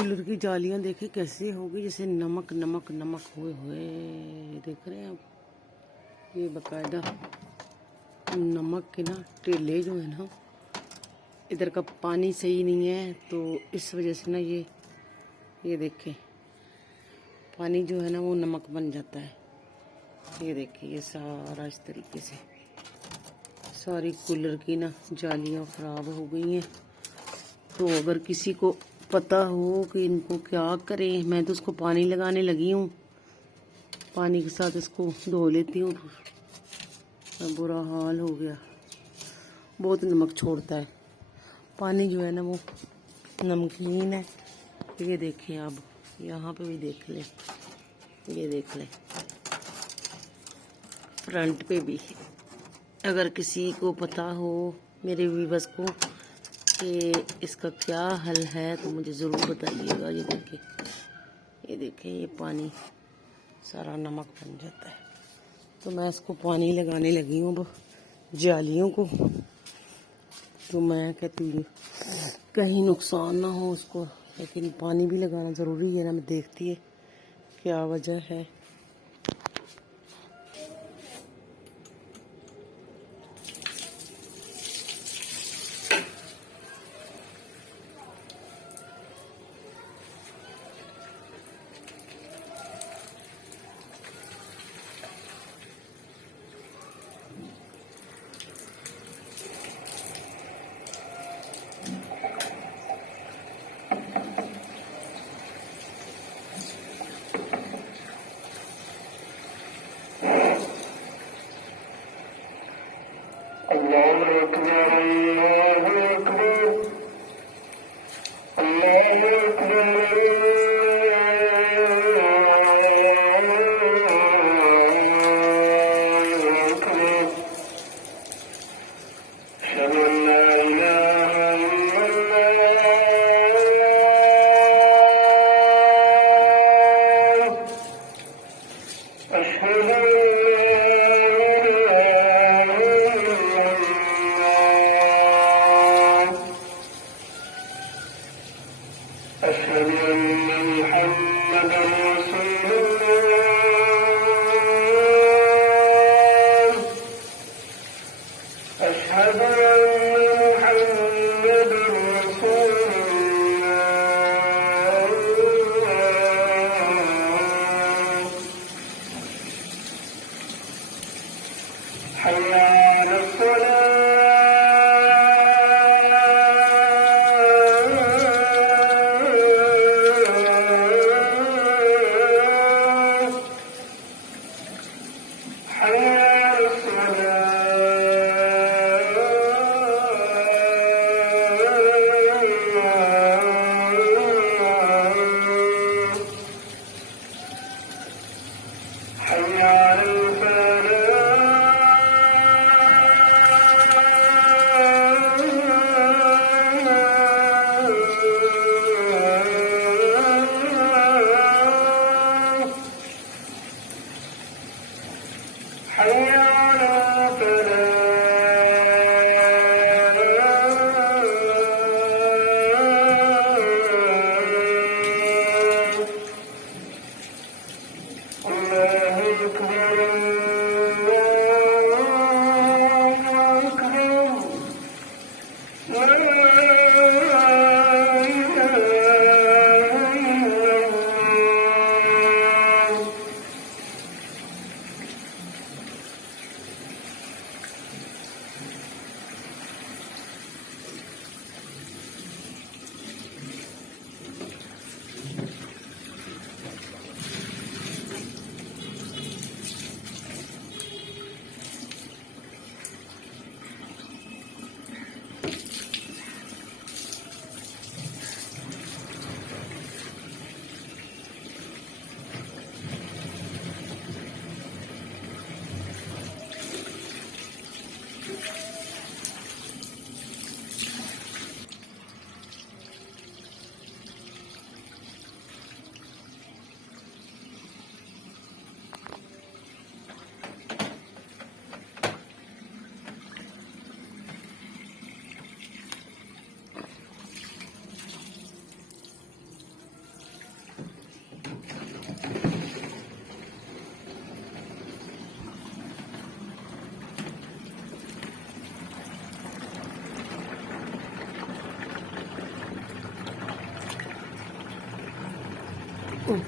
Cooler की जालियां देखे कैसे होगी, जैसे नमक नमक नमक हुए हुए। देख रहे हैं आप, ये बकायदा नमक के ना टेले जो है ना, इधर का पानी सही नहीं है तो इस वजह से ना ये देखें पानी जो है ना वो नमक बन जाता है। ये देखिए ये सारा इस तरीके से सारी कूलर की ना जालियां ख़राब हो गई हैं। तो अगर किसी को पता हो कि इनको क्या करें, मैं तो उसको पानी लगाने लगी हूँ, पानी के साथ इसको धो लेती हूँ। बुरा हाल हो गया, बहुत नमक छोड़ता है पानी जो है ना वो नमकीन है। ये देखिए आप यहाँ पे भी देख लें, ये देख लें फ्रंट पे भी। अगर किसी को पता हो मेरे व्यूअर्स को कि इसका क्या हल है तो मुझे ज़रूर बताइएगा। ये देखें ये पानी सारा नमक बन जाता है। तो मैं इसको पानी लगाने लगी हूँ अब जालियों को। तो मैं कहती हूँ कहीं नुकसान ना हो उसको, लेकिन पानी भी लगाना ज़रूरी है ना। मैं देखती है क्या वजह है। ओह,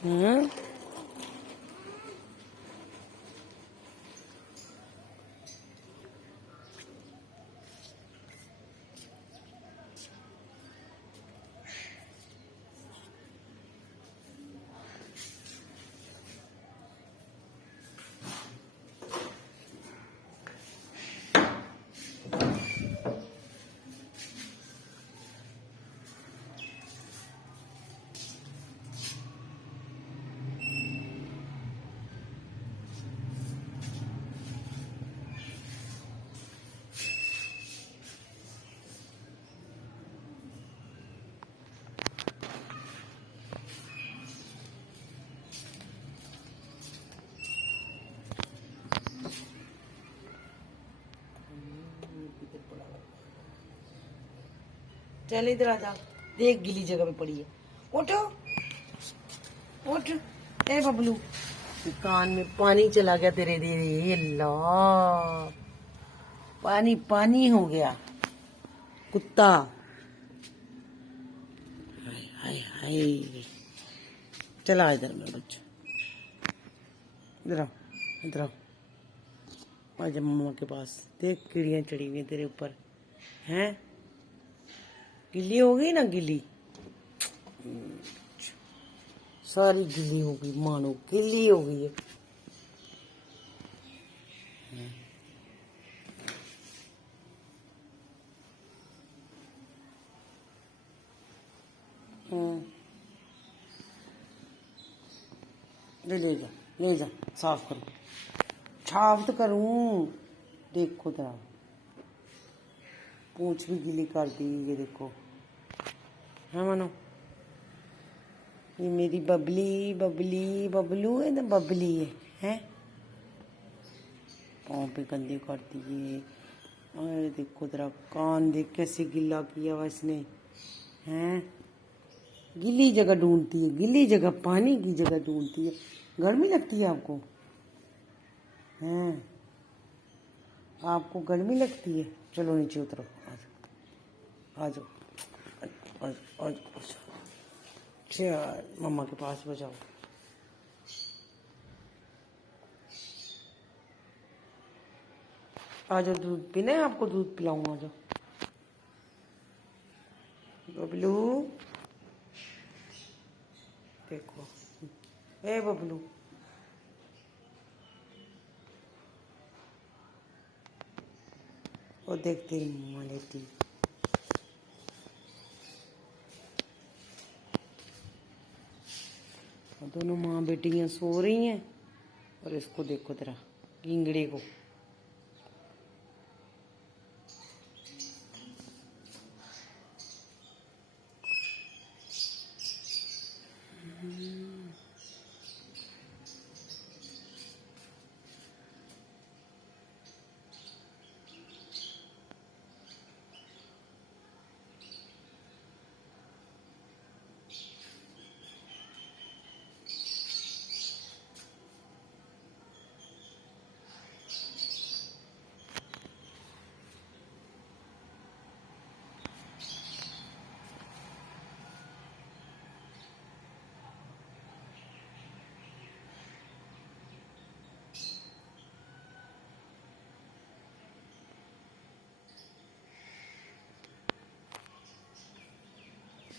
हाँ चल इधर आ जा, देख गीली जगह पे पड़ी है। उठो उठ, ए बबलू, कान में पानी चला गया तेरे। दे अल्लाह, पानी पानी हो गया कुत्ता। हाय हाय हाय, चला इधर मेरा बच्चा, इधर आओ इधर आओ, आजा मम्मा के पास। देख कीड़ियाँ चढ़ी हुई तेरे ऊपर हैं, गिल्ली हो गई ना, गिल्ली सारी गिल्ली हो गई, मानो गिल्ली हो गई है। ले जा ले जा, साफ करूँ, साफ तो करूँ। देखो तेरा पूंछ भी गीली कर दी, ये देखो है मानो। ये मेरी बबली बबली बबलू है ना, बबली है पाँव पे गंदे कर दिए। अरे देखो तेरा कान, देख कैसे गिल्ला किया हुआ इसने हैं। गीली जगह ढूंढती है, गीली जगह, पानी की जगह ढूंढती है। गर्मी लगती है आपको हैं, आपको गर्मी लगती है। चलो नीचे उतरो, आ जाओ आ जाओ, चल मम्मा के पास बजाओ। आ जाओ, दूध पीना है आपको, दूध पिलाऊंगा, आ जाओ बबलू। देखो ए बबलू, वो देख तेरी मम्मा लेती। दोनों माँ बेटियां सो रही हैं, और इसको देखो तेरा गिंगड़े को।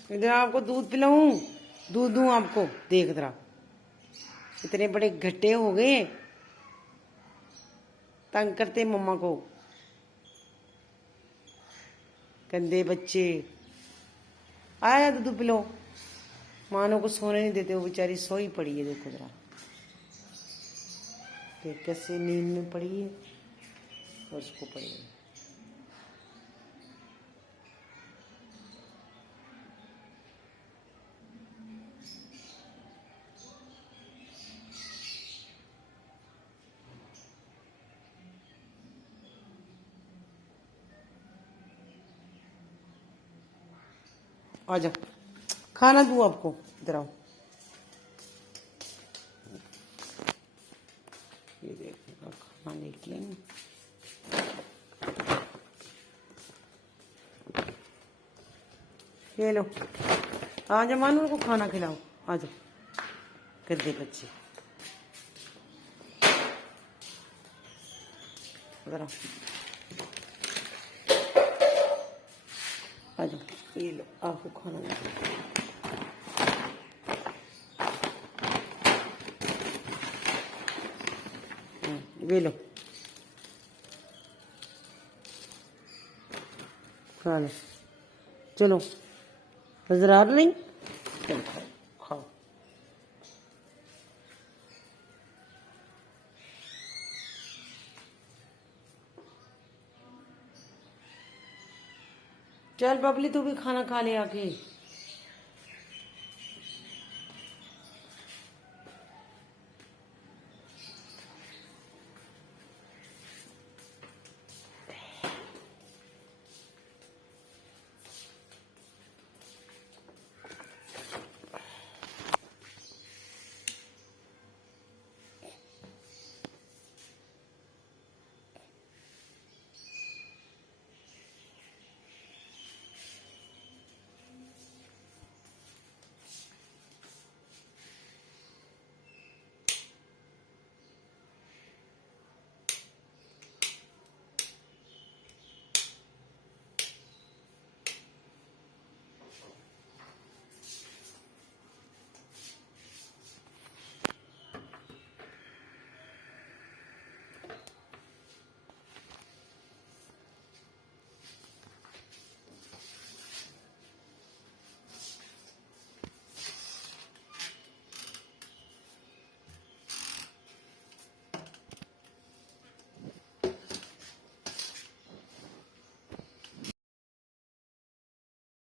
इधर आपको दूध पिलाऊं, दूध दूं आपको। देख जरा, इतने बड़े घट्टे हो गए, तंग करते मम्मा को, गंदे बच्चे। आया दूध पिलो। मानो को सोने नहीं देते, वो बेचारी सोई पड़ी है। देखो जरा, देख कैसे नींद में पड़ी है, और उसको पड़ी है। आ जाओ, खाना दूँ आपको, इधर आओ। ये देखो खाना लेके आई। ये लो, आ जाओ मानू को खाना खिलाओ, आ जाओ। गंदे बच्चे। इधर आओ, आ जाओ, ये लो आपको खाना दे। ये लो खा लो। चलो नजर आ रही, चलो खाओ खाओ। चल बबली तू भी खाना खा ले आके।